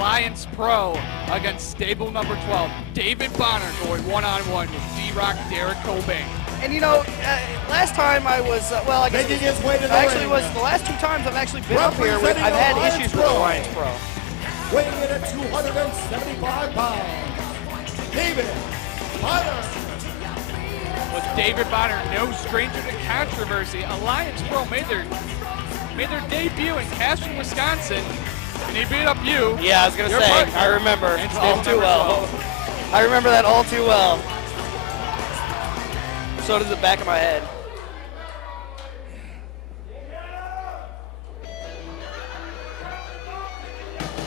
Alliance Pro against stable number 12. David Bonner going one-on-one with D-Roc, Cobain. And you know, last time I was, well, I guess Making his way to the actually ring. was the last 2 times I've actually been up here with, I've had Alliance issues with Pro. Alliance Pro. Weighing in at 275 pounds, David Bonner. With David Bonner, no stranger to controversy, Alliance Pro made their debut in Caston, Wisconsin, and he beat up you. Yeah, I was gonna your say, partner, I remember and all stable too number well. 12. I remember that all too well. So does the back of my head.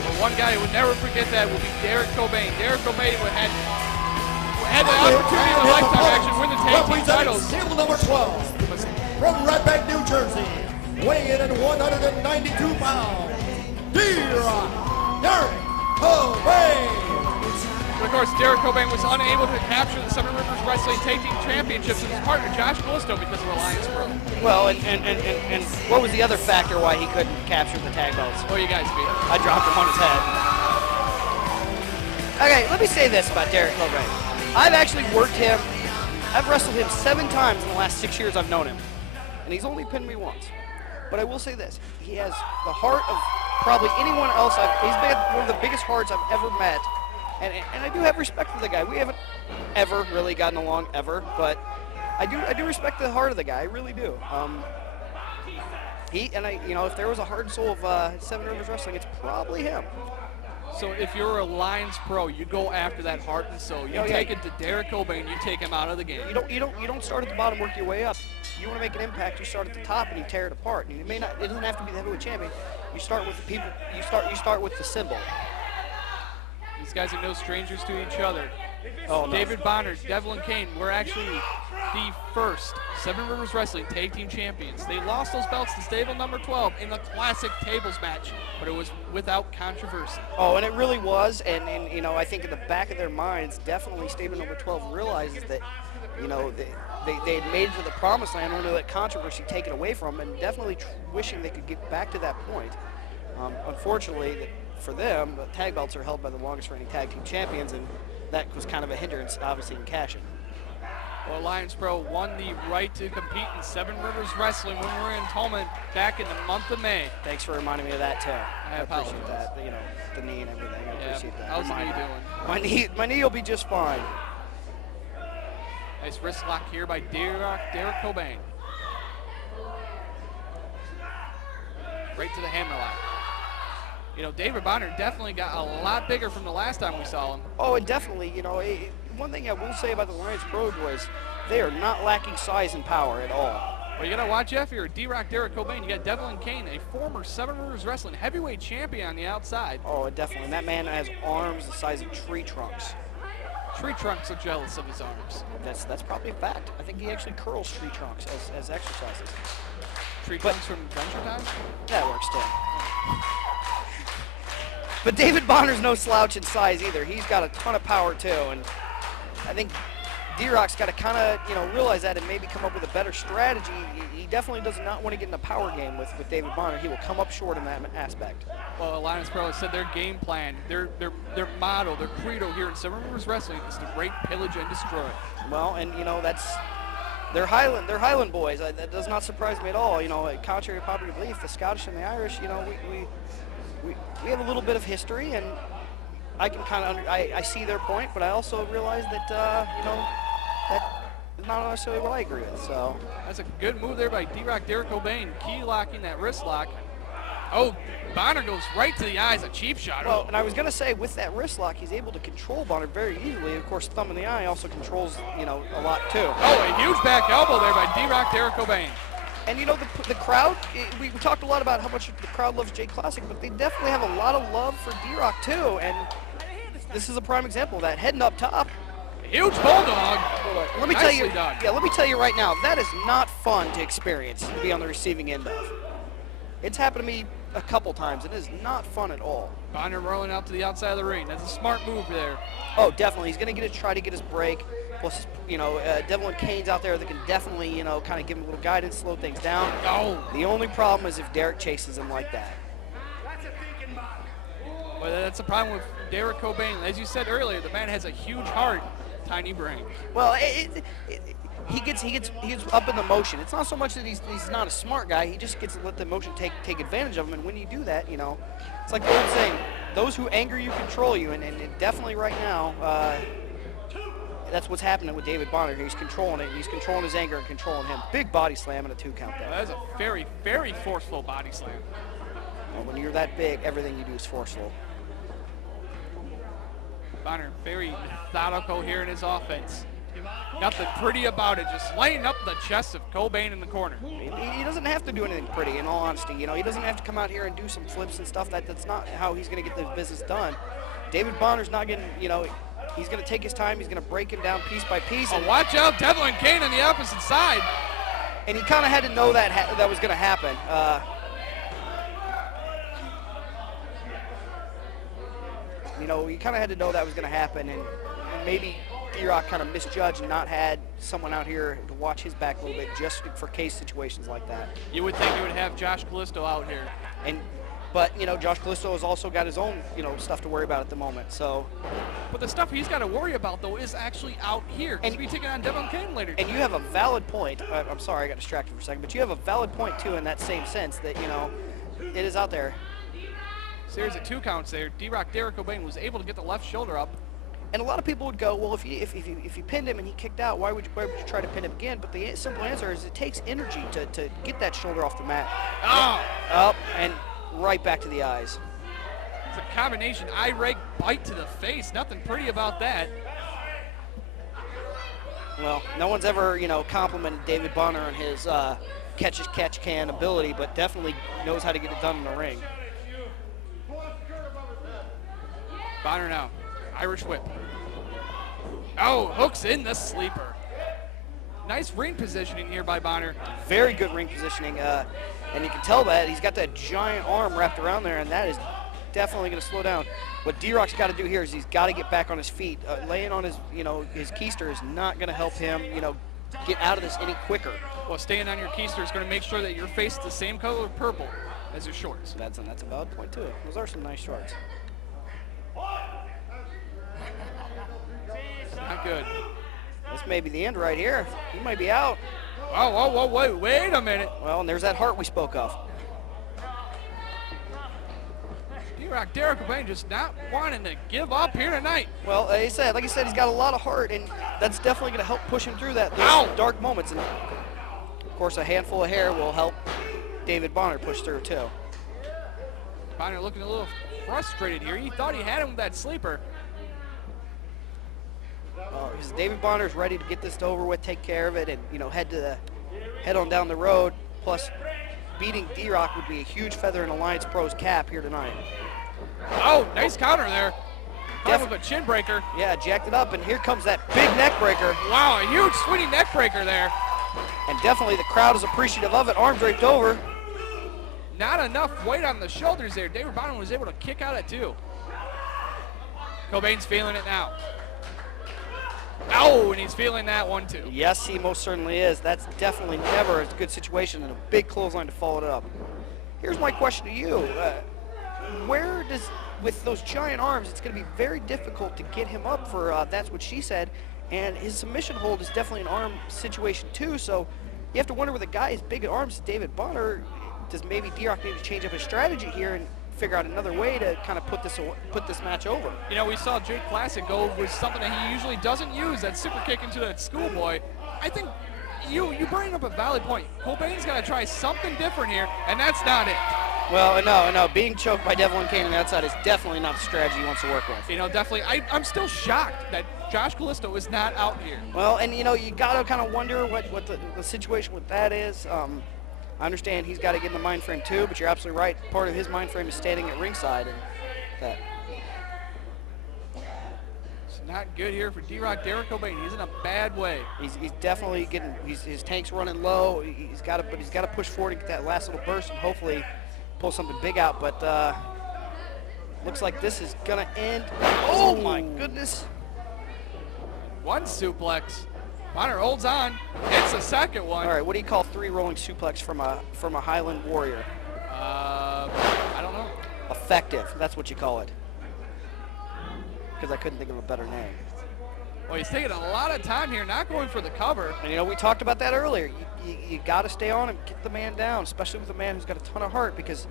But one guy who would never forget that will be Cobain. Cobain had the opportunity in a lifetime actually win the tag team titles. Stable number 12 from Red Bank, New Jersey, weighing in at 192 pounds, D-Roc, Cobain. But of course, Cobain was unable to capture the Seven Rivers Wrestling Tag Team Championships with his partner Josh Goldstone because of Alliance Pro. Well, and what was the other factor why he couldn't capture the tag belts? Oh, you guys beat him. I dropped him on his head. Okay, let me say this about Cobain. I've actually worked him. I've wrestled him 7 times in the last 6 years I've known him, and he's only pinned me once. But I will say this: he has the heart of probably anyone else. He's been one of the biggest hearts I've ever met, and I do have respect for the guy. We haven't ever really gotten along ever, but I do respect the heart of the guy. I really do. If there was a heart and soul of Seven Rivers Wrestling, it's probably him. So if you're Alliance Pro, you go after that heart and soul. You take it to Cobain, you take him out of the game. You don't start at the bottom, work your way up. You want to make an impact, you start at the top and you tear it apart. And it doesn't have to be the heavyweight champion. You start with the people. You start with the symbol. These guys are no strangers to each other. Oh, no. David Bonner, Devlin, Kain were actually the first Seven Rivers Wrestling Tag Team Champions. They lost those belts to stable number 12 in the classic tables match, but it was without controversy. Oh, and it really was, and I think in the back of their minds, definitely stable number 12 realizes that, they had made it to the promised land, only to let controversy taken away from them, and definitely wishing they could get back to that point. Unfortunately, for them, the tag belts are held by the longest reigning tag team champions, and that was kind of a hindrance, obviously, in cashing. Well, Alliance Pro won the right to compete in Seven Rivers Wrestling when we were in Tolman back in the month of May. Thanks for reminding me of that, too. I appreciate apologize. that, the knee and everything. I appreciate that. How's the knee doing? My knee will be just fine. Nice wrist lock here by D-Roc, Cobain. Right to the hammer lock. David Bonner definitely got a lot bigger from the last time we saw him. Oh, and definitely, one thing I will say about the Alliance Pro boys, they are not lacking size and power at all. Well, you got to watch out for D-Roc, Cobain. You got Devlin Kain, a former Seven Rivers Wrestling heavyweight champion on the outside. Oh, definitely. And that man has arms the size of tree trunks. Tree trunks are jealous of his arms. That's probably a fact. I think he actually curls tree trunks as exercises. Tree trunks from Adventure Time? That works too. But David Bonner's no slouch in size either. He's got a ton of power too, and I think D-Roc's got to kind of realize that and maybe come up with a better strategy. He definitely does not want to get in a power game with David Bonner. He will come up short in that aspect. Well, Alliance Pro has said their game plan, their motto, their credo here in Seven Rivers Wrestling is to break, pillage, and destroy. Well, and they're Highland boys. That does not surprise me at all. Contrary to popular belief, the Scottish and the Irish, we have a little bit of history, and I can kind of I see their point, but I also realize that that is not necessarily what I agree with. So that's a good move there by D-Roc, Cobain, key locking that wrist lock. Oh, Bonner goes right to the eyes, a cheap shot. Well, and I was going to say, with that wrist lock, he's able to control Bonner very easily. Of course, thumb in the eye also controls, a lot too. Oh, a huge back elbow there by D-Roc, Cobain. And the crowd, we talked a lot about how much the crowd loves Jay Classic, but they definitely have a lot of love for D-Roc too. And this is a prime example of that. Heading up top. Huge bulldog. Let me tell you, let me tell you right now, that is not fun to experience, to be on the receiving end of. It's happened to me a couple times, and it is not fun at all. Bonner rolling out to the outside of the ring. That's a smart move there. Oh, definitely. He's going to try to get his break. Plus, Devlin Kain's out there that can definitely, kind of give him a little guidance, slow things down. Oh. The only problem is if Derek chases him like that. Well, that's the problem with D-Roc Cobain. As you said earlier, the man has a huge heart, tiny brain. Well, he gets up in the motion. It's not so much that he's not a smart guy. He just gets to let the emotion take advantage of him. And when you do that, you know, it's like the old saying, those who anger you control you. And definitely right now, that's what's happening with David Bonner. He's controlling it. He's controlling his anger and controlling him. Big body slam and a 2 count there. Well, that is a very, very forceful body slam. Well, when you're that big, everything you do is forceful. Bonner very methodical here in his offense. Nothing pretty about it, just laying up the chest of Cobain in the corner. He doesn't have to do anything pretty, in all honesty. You know, he doesn't have to come out here and do some flips and stuff. That's not how he's going to get the business done. David Bonner's not getting, you know, he's going to take his time. He's going to break him down piece by piece. Oh, watch out, Devlin Kain on the opposite side. And he kind of had to know that that was going to happen. You know, he kind of had to know that was going to happen, and maybe D-Roc kind of misjudged and not had someone out here to watch his back a little bit just for case situations like that. You would think you would have Josh Callisto out here. But, you know, Josh Callisto has also got his own, you know, stuff to worry about at the moment, so. But the stuff he's got to worry about, though, is actually out here. And he'll be taking on Devlin Kain later. And you have a valid point. I'm sorry, I got distracted for a second, but you have a valid point, too, in that same sense that, you know, it is out there. Series of 2 counts there. D-Roc Cobain was able to get the left shoulder up. And a lot of people would go, well, if you pinned him and he kicked out, why would you try to pin him again? But the simple answer is it takes energy to get that shoulder off the mat. Oh! Up and right back to the eyes. It's a combination eye rake bite to the face. Nothing pretty about that. Well, no one's ever, you know, complimented David Bonner on his catch-as-catch-can ability, but definitely knows how to get it done in the ring. Bonner now. Irish whip. Oh, hooks in the sleeper. Nice ring positioning here by Bonner. Very good ring positioning, and you can tell that he's got that giant arm wrapped around there, and that is definitely going to slow down. What D-Roc's got to do here is he's got to get back on his feet. Laying on his, you know, his keister is not going to help him, you know, get out of this any quicker. Well, staying on your keister is going to make sure that your face is the same color of purple as your shorts. That's a valid point too. Those are some nice shorts. Not good. This may be the end right here. He might be out. Oh, wait a minute. Well, and there's that heart we spoke of. D-Roc Cobain just not wanting to give up here tonight. Well, like I said, he's got a lot of heart, and that's definitely going to help push him through those dark moments. And of course, a handful of hair will help David Bonner push through too. Bonner looking a little frustrated here. He thought he had him with that sleeper. Because David Bonner's ready to get this over with, take care of it, and, you know, head on down the road. Plus, beating D-Roc would be a huge feather in Alliance Pro's cap here tonight. Oh, nice counter there. With a chin breaker. Yeah, jacked it up, and here comes that big neck breaker. Wow, a huge swinging neck breaker there. And definitely the crowd is appreciative of it. Arm draped over. Not enough weight on the shoulders there. David Bonner was able to kick out at 2. Cobain's feeling it now. Oh, and he's feeling that one too. Yes, he most certainly is. That's definitely never a good situation, and a big clothesline to follow it up. Here's my question to you. With those giant arms, it's going to be very difficult to get him up for That's What She Said, and his submission hold is definitely an arm situation too, so you have to wonder with a guy as big at arms as David Bonner, does maybe D-Roc need to change up his strategy here and figure out another way to kind of put this match over? You know, we saw Jake Classic go with something that he usually doesn't use, that super kick into that schoolboy. I think you bring up a valid point. Cobain's got to try something different here, and that's not it. Well, no, being choked by Devlin Kain on the outside is definitely not the strategy he wants to work with. You know, definitely, I'm still shocked that Josh Callisto is not out here. Well, and you know, you got to kind of wonder what the situation with that is. I understand he's got to get in the mind frame too, but you're absolutely right. Part of his mind frame is standing at ringside, and that. It's not good here for D-Roc Cobain. He's in a bad way. He's definitely getting his tank's running low. He's got to push forward and get that last little burst, and hopefully pull something big out. But looks like this is gonna end. Oh my goodness! One suplex. Bonner holds on. It's a second one. All right, what do you call 3 rolling suplex from a Highland warrior? I don't know. Effective. That's what you call it. because I couldn't think of a better name. Well, he's taking a lot of time here, not going for the cover. And, you know, we talked about that earlier. You got to stay on him, get the man down, especially with a man who's got a ton of heart, because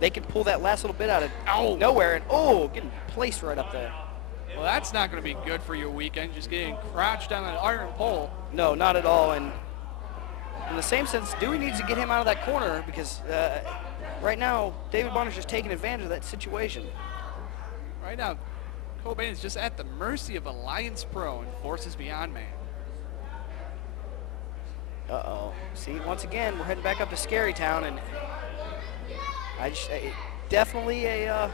they can pull that last little bit out of nowhere and, getting placed right up there. Well, that's not going to be good for your weekend, just getting crouched on an iron pole. No, not at all. And in the same sense, Dewey needs to get him out of that corner because right now, David Bonner's just taking advantage of that situation. Right now, Cobain is just at the mercy of Alliance Pro and Forces Beyond Man. Uh-oh. See, once again, we're heading back up to Scary Town, and definitely a,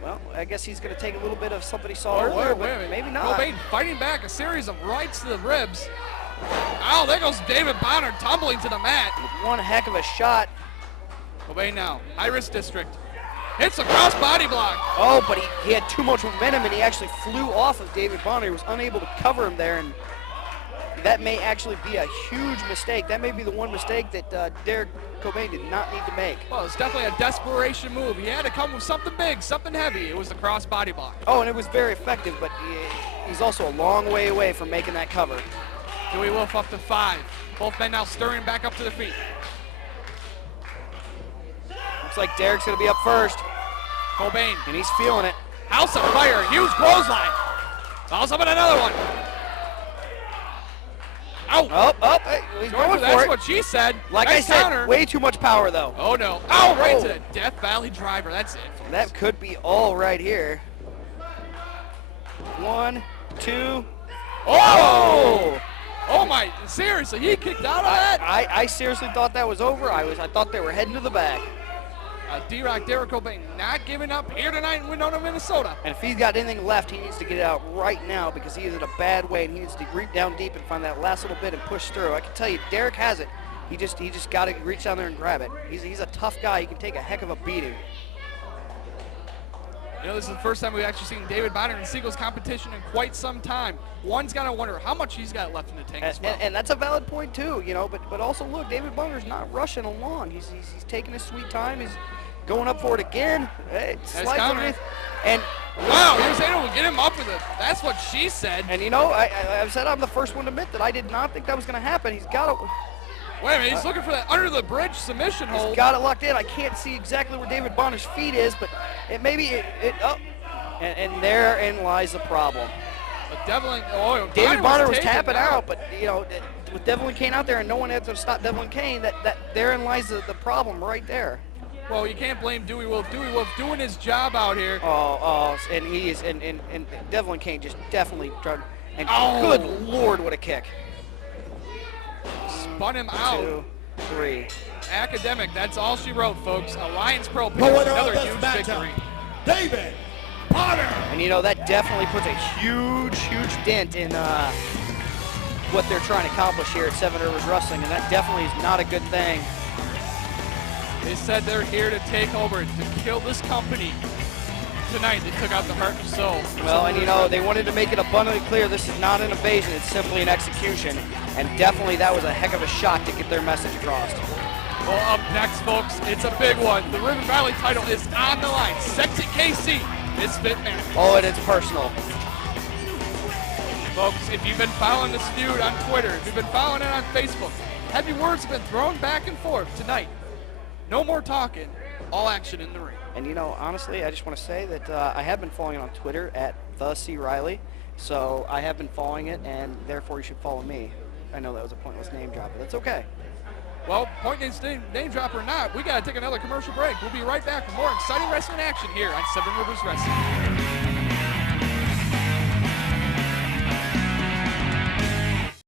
well, I guess he's going to take a little bit of something he saw earlier, but maybe not. Cobain fighting back, a series of rights to the ribs. Oh, there goes David Bonner tumbling to the mat. One heck of a shot. Cobain now, high-risk district. Hits a cross body block. Oh, but he had too much momentum, and he actually flew off of David Bonner. He was unable to cover him there, and that may actually be a huge mistake. That may be the one mistake that D-Roc Cobain did not need to make. Well, it's definitely a desperation move. He had to come with something big, something heavy. It was the cross body block. Oh, and it was very effective, but he's also a long way away from making that cover. Dewey Wolf up to 5. Both men now stirring back up to their feet. Looks like Derek's going to be up first. Cobain. And he's feeling it. House of Fire, huge clothesline. Toss up in another one. Ow. Hey, he's going for it. That's what she said. Like nice I said, counter. way too much power, though. Oh, no. Oh, right to the Death Valley driver. That's it. That could be all right here. 1, 2. Oh! Oh, my. Seriously, he kicked out of that? I seriously thought that was over. I thought they were heading to the back. D-Roc, D-Roc Cobain not giving up here tonight in Winona, Minnesota. And if he's got anything left, he needs to get it out right now because he is in a bad way and he needs to reach down deep and find that last little bit and push through. I can tell you, Derek has it. He just got to reach down there and grab it. He's a tough guy. He can take a heck of a beating. You know, this is the first time we've actually seen David Bonner in singles competition in quite some time. One's got to wonder how much he's got left in the tank as well. And that's a valid point too, you know. But also look, David Bonner's not rushing along. He's taking his sweet time. He's going up for it again. Hey, slides underneath. And wow, he was able to get him up with it. That's what she said. And you know, I've said I'm the first one to admit that I did not think that was going to happen. He's got to. Wait a minute, he's looking for that under the bridge submission hold. He's got it locked in. I can't see exactly where David Bonner's feet is, but and therein lies the problem. But Devlin, David Bonner was tapping out, but you know, with Devlin Kain out there and no one had to stop Devlin Kain, that therein lies the problem right there. Well, you can't blame Dewey Wolf. Dewey Wolf doing his job out here. And he is, and Devlin Kain just definitely tried. And good Lord, what a kick! Spun him out. 2, 3. Academic, that's all she wrote, folks. Alliance Pro picked The up winner another of this huge matchup, victory. David Bonner. And you know, that definitely puts a huge dent in what they're trying to accomplish here at Seven Rivers Wrestling, and that definitely is not a good thing. They said they're here to take over, to kill this company. Tonight, they took out the heart and soul. Well, and you know, they wanted to make it abundantly clear this is not an invasion, it's simply an execution. And definitely that was a heck of a shot to get their message across. Well, up next, folks, it's a big one. The Ribbon Valley title is on the line. Sexy KC, Misfit Man. Oh, and it's personal. Folks, if you've been following this feud on Twitter, if you've been following it on Facebook, heavy words have been thrown back and forth tonight. No more talking, all action in the ring. And you know, honestly, I just want to say that I have been following it on Twitter at @CRiley. So I have been following it, and therefore you should follow me. I know that was a pointless name drop, but that's okay. Well, pointless name drop or not, we got to take another commercial break. We'll be right back with more exciting wrestling action here on Seven Rivers Wrestling.